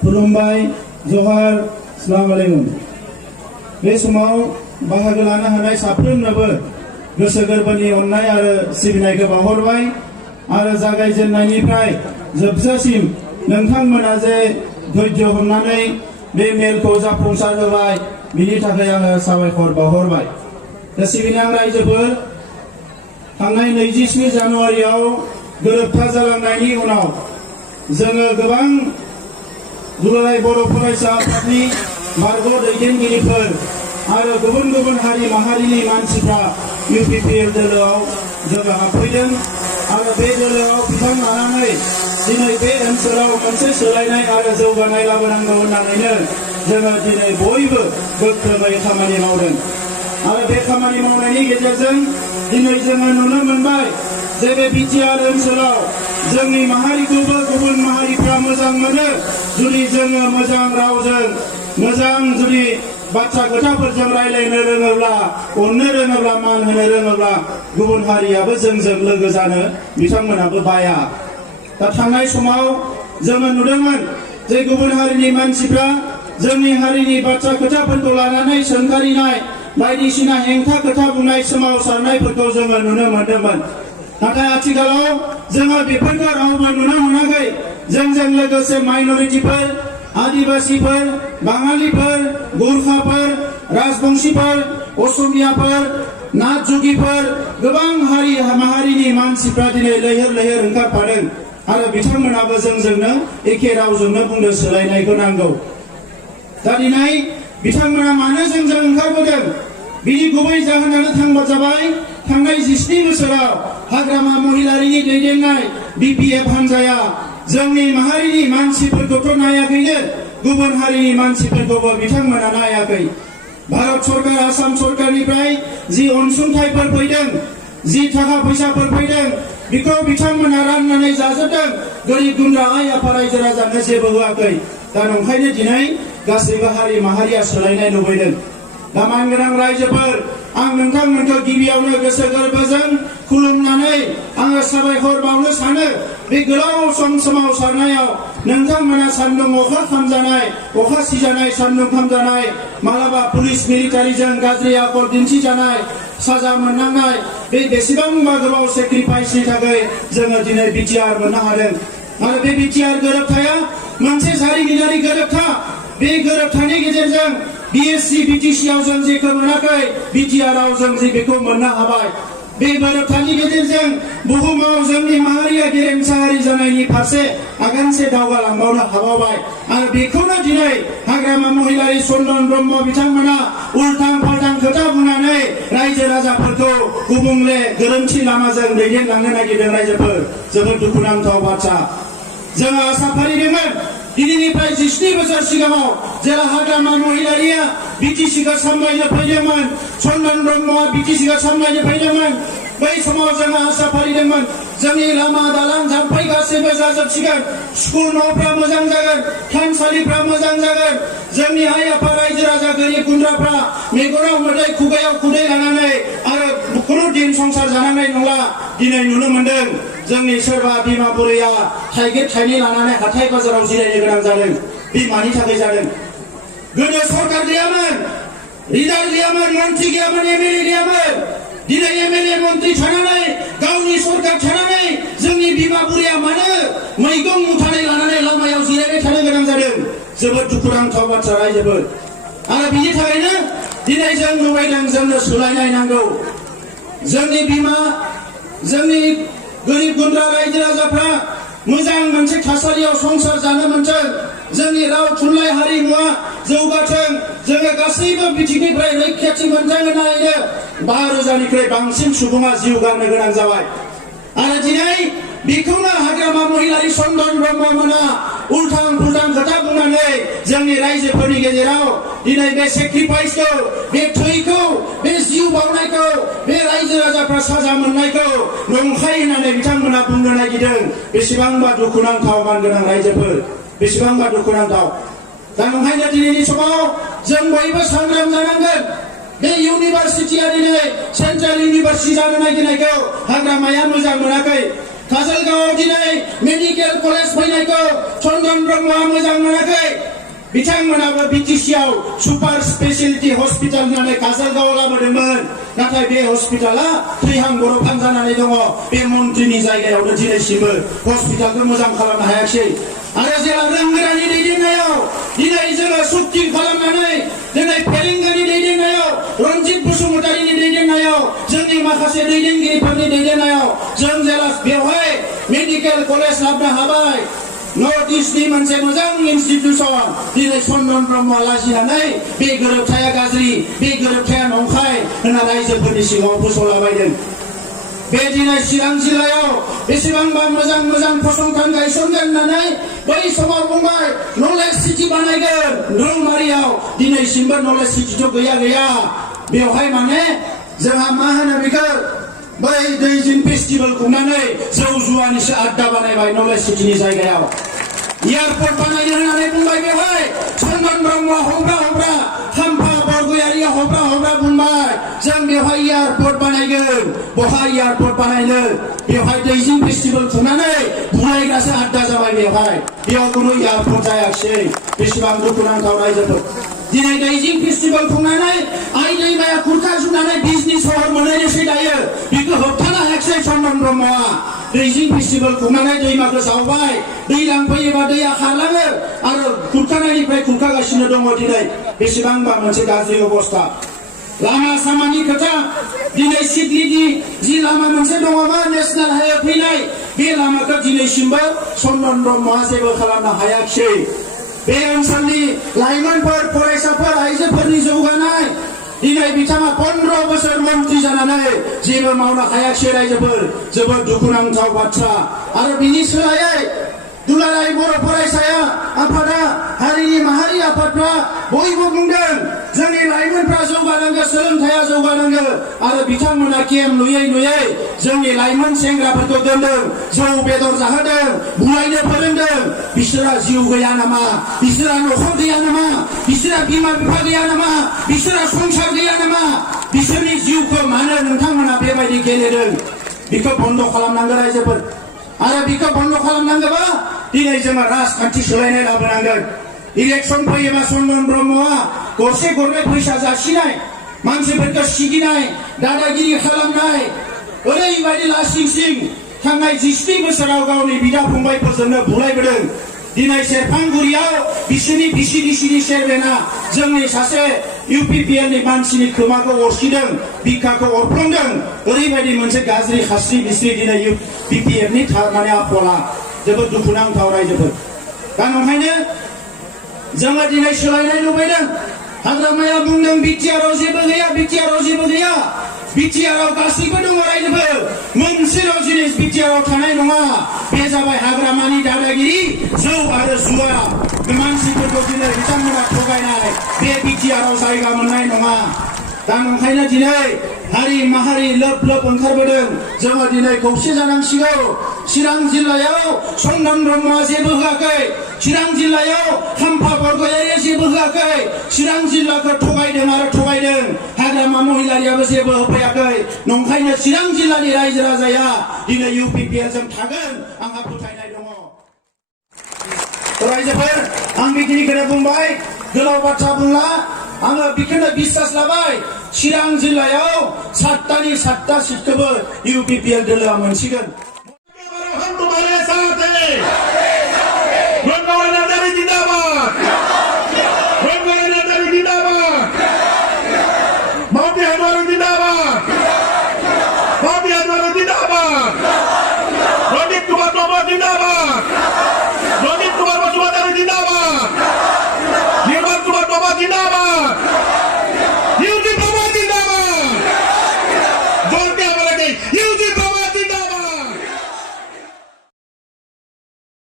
खुलुमबाय जोहार अस्सलाम वालेकुम। बे समाव बाहागो लानो हानाय साफ्रोमनोबो गोसो गोरबोनि अननाय आरो सिबिनायखौ बावहरबाय आरो जागायजेननायनिफ्राय जोबजासिम नोंथांमोना जे धैर्य हमनानै बे मेलखौ जाफुंसार होबाय बिनि थाखाय आङो साबायखर बावहरबाय। दा सिबिनां रायजोफोर, थांनाय 27 जानुवारियाव गोरोबथा जालांनायनि उनाव जोङो गोबां दुलाराय बर' फरायसा आफादनि बारग' दैदेनगिरिफोर आरो गुबुन गुबुन हारि माहारिनि मानसिफ्रा UPPL दोलोआव जोङो हाबफैदों आरो बे दोलोआव बिथां लानानै दिनै बे ओनसोलाव मोनसे सोलायनाय आरो जौगानाय लाबोनांगौ होननानैनो जोङो दिनै बयबो गोख्रोङै खामानि मावदों आरो बे खामानि मावनायनि गेजेरजों दिनै जोङो नुनो मोनबाय जे बे बिटिआर ओनसोलाव जोंनि माहारिखौबो गुबुन माहारिफ्रा मोजां मोनो जुदि जोङो मोजां रावजों मोजां जुदि बाथ्रा खोथाफोरजों रायलायनो रोङोब्ला अननो रोङोब्ला मान होनो रोङोब्ला गुबुन हारियाबो जोंजों लोगो जानो बिथांमोनाबो बाया। दा थांनाय समाव जोङो नुदोंमोन जे गुबुन हारिनि मानसिफ्रा जोंनि हारिनि बाथ्रा खोथाफोरखौ लानानै सोंखारिनाय बायदिसिना हेंथा खोथा बुंनाय सोमावसारनायफोरखौ जोङो नुनो मोनदोंमोन। नाथाय आथिखालाव जोङो बेफोरखौ रावबो नुनो मोनाखै। जोंजों लोगोसे माइनरिटिफोर, आदिबासिफोर, बाङालिफोर, गुरखाफोर, राजबंशीफोर, असमियाफोर, नाथ जुगिफोर गोबां हारि माहारिनि मानसिफ्रा दिनै लैहोर लैहोर ओंखारफादों आरो बिथांमोनाबो जोंजोंनो एखे रावजोंनो बुंनो सोलायनायखौ नांगौ। दा दिनै बिथांमोना मानो जोंजों ओंखारबोदों बिनि गुबै जाहोनानो जाबाय थांनाय 17 बोसोराव हाग्रामा महिलारिनि दैदेननाय BPF हानजाया जोंनि माहारिनि मानसिफोरखौथ' नायाखैनो गुबुन हारिनि मानसिफोरखौबो बिथांमोना नायाखै। भारत सरकार आसाम सरकारनिफ्राय जि अनसुंथाइफोर फैदों, जि थाखा फैसाफोर फैदों बेखौ बिथांमोना राननानै जाजोबदों। गोरिब गुन्द्रा आइ आफा रायजो राजानो जेबो होआखै। दा नंखायनो दिनै गासैबो हारि माहारिया सोलायनाय लुबैदों। दा मानगोनां रायजोफोर, आं नोंथांमोनखौ गिबियावनो गोसो गोरबोजों खुलुमनानै आङो साबायखर बावनो सानो। बे गोलाव सम सोमावसारनायाव नोंथांमोना सान्दुं अखा खामजानाय, अखा सिजानाय, सान्दुं खामजानाय, मालाबा पुलिस मिलिटारिजों गाज्रि आखल दिन्थिजानाय, साजा मोननांनाय, बे बेसेबांबा गोबाव सेक्रिफाइसनि थाखाय जोङो दिनै बिटिआर मोननो हादों। आरो बे बिटिआर गोरोबथाया मोनसे जारिमिनारि गोरोबथा। बे गोरोबथानि गेजेरजों BSC BTC आव जों जेखौ मोनाखै बिटिआरआव जों जे बेखौ मोननो हाबाय। बे गोरोबथानि गेजेरजों बुहुमाव जोंनि माहारिया गेरेमसा हारि जानायनि फारसे आगानसे दावगालांबावनो हाबावबाय आरो बेखौनो दिनै हाग्रामा महिलारि चन्दन ब्रह्म बिथांमोना उल्टां फाल्टां खोथा बुंनानै रायजो राजाफोरखौ गुबुंले गोरोन्थि लामाजों दैदेनलांनो नागिरदों। रायजोफोर, जोबोद दुखुनांथाव बाथ्रा। जोङो आसा फारिदोंमोन दिनैनिफ्राय 17 बोसोर सिगाङाव जेला हाग्रामा महिलारिया BTCखौ सामलायनो फैदोंमोन, चन्दन ब्रह्मआ BTCखौ सामलायनो फैदोंमोन, बै समाव जोङो आसा फारिदोंमोन जोंनि लामा दालां जाम्फै गासैबो जाजोबसिगोन, स्कुल न'फ्रा मोजां जागोन, थानसालिफ्रा मोजां जागोन, जोंनि आइ आफा रायजो राजा गोरिब गुन्द्राफ्रा मेगनाव मोदै खुगायाव खुदै लानानै आरो खुनु दिन संसार जानांनाय नंला। दिनै नुनो मोनदों जोंनि सोरबा बिमा बुरैया थाइगिर थाइनै लानानै हाथाय बाजाराव जिरायनो गोनां जादों। बे मानि थाखाय जादों? गोदो सरकार गैयामोन, लिडार गैयामोन, मन्त्रि गैयामोन, MLA गैयामोन। दिनै MLA मन्त्रि थानानै गावनि सरकार थानानै जोंनि बिमा बुरैया मानो मैगं मुथानै लानानै लामायाव जिरायबाय थानो गोनां जादों? जोबोद दुखुनांथाव बाथ्रा रायजोफोर। आरो बिनि थाखायनो दिनै जों लुबैदों जोंनो सोलायनाय नांगौ। जोंनि गोरिब गुन्द्रा रायजो राजाफ्रा मोजां मोनसे थासारियाव संसार जानो मोनथों, जोंनि राव थुनलाइ हारिमुआ जौगाथों, जोङो गासैबो बिथिंनिफ्राय रैखाथि मोनथों होननानैनो 5,000निख्रुइ बांसिन सुबुङा जिउ गारनो गोनां जाबाय। आरो दिनै बेखौनो हाग्रामा महिलारि चन्दन ब्रह्ममोना उल्टां फुल्टां खोथा बुंनानै जोंनि रायजोफोरनि गेजेराव दिनै बे सेक्रिफाइसखौ, बे थैखौ, बे जिउ बावनायखौ, बे रायजो राजाफ्रा साजा मोननायखौ नंखाय होननानै बिथांमोना बुंनो नागिरदों। बेसेबांबा दुखुनांथाव मानगोनां रायजोफोर, बेसेबांबा दुखुनांथाव। दा नंखायनो दिनैनि समाव जों बयबो सांग्रां जानांगोन। बे इउनिभारसिटिया दिनै सेन्ट्रेल इउनिभारसिटि जानो नागिरनायखौ हाग्रामाया मोजां मोनाखै। काजलगांवआव दिनै मेडिकेल कलेज फैनायखौ चन्दन ब्रह्मआ मोजां मोनाखै। बिथांमोनाबो बिटिसिआव सुपार स्पेशलिटी हस्पिटाल होननानै काजलगावआव लाबोदोंमोन नाथाय बे हस्पिटाला थैहां गरबहां जानानै दङ बे मन्थ्रिनि जायगायावनो दिनैसिमबो हस्पिटालखौ मोजां खालामनो हायाखै आरो जेला रोंगोरानि दैदेननायाव दिनै जोङो सुक्ति खालामनानै दिनै फेरेंगानि दैदेननायाव रन्जित बसुमतारीनि दैदेननायाव जोंनि माखासे दैदेनगिरिफोरनि दैदेननायाव जों जेला बेवहाय मेडिकेल कलेज लाबोनो हाबाय नर्थ इस्टनि मोनसे मोजां इनस्टिट्यूशन दिनै चन्दन ब्रह्मआ लाजिनानै बे गोरोबथाया गाज्रि बे गोरोबथाया नंखाय होनना रायजोफोरनि सिगाङाव फोसावलाबायदों बे दिनै चिरां जिल्लायाव बेसेबांबा मोजां मोजां फसंथान गायसनगोन होननानै बै समाव बुंबाय नलेज सिटी बानायगोन रौमारियाव दिनैसिमबो नलेज सिटीथ' गैया बेवहाय माने जोंहा मा होनो बेखौ बै दैजिं फेस्टिभेल खुंनानै जौ जुवानिसो आड्डा बानायबाय नलेज सिटीनि जायगायाव एयारपर्ट बानायनो होननानै बुंबाय बेवहाय चन्दन ब्रह्मआ हब्रा खाम्फा बरगयारिया हब्रा बुंबाय जों बेवहाय एयारपर्ट बानायगोन बहा एयारपर्ट बानायनो बेवहाय दैजिं फेस्टिभेल खुंनानै बुलायग्रासो आड्डा जाबाय बेयाव खुनु एयारपर्ट जायाखिसै बेसेबां दुखुनांथाव रायजोफोर दिनै दैजिं फेस्टिभेल खुंनानै आइ दैमाया खुरखा जुनानै बिजनि सहर मोनहैनोसै दायो बेखौ होबथानो हायाखिसै चन्दन ब्रह्मआ दैजिं फेस्टिभेल खुंनानै दैमाखौ जावबाय दैज्लां फैयोबा दैया खारलाङो आरो खुरखानायनिफ्राय खुरखागासिनो दङ दिनै बेसेबांबा मोनसे गाज्रि अबस्था लामा सामानि खोथा दिनै सिडलिनि जि लामा मोनसे दङमोन नेशनेल हाइवे फैनाय बे लामाखौ दिनैसिमबो चन्दन ब्रह्मआ जेबो खालामनो हायाखिसै बे ओनसोलनि लाइमोनफोर फरायसाफोर आइजोफोरनि जौगानाय दिनै बिथाङा 15 बोसोर मन्थ्रि जानानै जेबो मावनो हायाखिसै रायजोफोर जोबोद दुखुनांथाव बाथ्रा आरो बिनि सोलायै दुलाराय बर' फरायसाया आफादा हारिनि माहारि आफादफ्रा बयबो बुंदों जोंनि लाइमोनफ्रा जौगानांगौ सोलोंथाइया जौगानांगौ आरो बिथांमोना केम नुयै जोंनि लाइमोन सेंग्राफोरखौ दोनदों जौ बेदर जाहोदों बुलायनो फोरोंदों बिसोरा जिउ गैया नामा बिसोरा नखर गैया नामा बिसोरा बिमा बिफा गैया नामा बिसोरा संसार गैया नामा बिसोरनि जिउखौ मानो नोंथांमोना बेबायदि गेलेदों बेखौ बन्द खालामनांगौ रायजोफोर आरो बेखौ बन्द खालामनांगौबा दिनै जोङो राजखान्थि सोलायनाय लाबोनांगोन इलेक्सन फैयोबा चन्दन ब्रह्मआ गरसे गरनै फैसा जासिनाय मानसिफोरखौ सिगिनाय दादागिरि खालामनाय ओरैबायदि लासिंसिं थांनाय 17 बोसोराव गावनि बिदा फंबायफोरजोंनो बुलायबोदों दिनै सेरफांगुरियाव बिसोरनि बिसिडिसिनि चेयारमेना जोंनि सासे इउपिपिएलनि मानसिनि खोमाखौ अरसिदों बिखाखौ अरफ्लंदों ओरैबायदि मोनसे गाज्रि खास्रि बिस्रि दिनै बिपिएफनि माने आखला जोबोद दुखुनांथाव रायजोफोर दा नंखायनो जोङो दिनै सोलायनाय लुबैदों हाग्रामाया बुंदों बिटिआरआव जेबो गैया बिटिआरआव गासैबो दङ रायजोफोर मोनसेल' जिनिस बिटिआरआव थानाय नङा बे जाबाय हाग्रामानि दादागिरि जौ आरो जुवा मानसिफोरखौ दिनै बिथांमोना थगायनाय बे बिटिआरआव जायगा मोननाय नङा दा नंखायनो दिनै हारि माहारि लोब ओंखारबोदों जोङो दिनै खौसे जानांसिगौ चिरां जिल्लायाव चन्दन ब्रह्मआ जेबो होआखै चिरां जिल्लायाव खाम्फा बरगयारिया जेबो होआखै चिरां जिल्लाखौ थगायदों हाग्रामा महिलारियाबो जेबो होफैयाखै नंखायनो चिरां जिल्लानि रायजो राजाया दिनै इउपिपिएलजों थागोन आंहा फोथायनाय दङ रायजोफोर आं बेखिनिखौनो बुंबाय गोलाव बाथ्रा बुंला आङो बेखौनो बिश्वास लाबाय चिरां जिल्लायाव 7टानि 7टा सिटखौबो इउपिपिएल दोलोआ मोनसिगोन।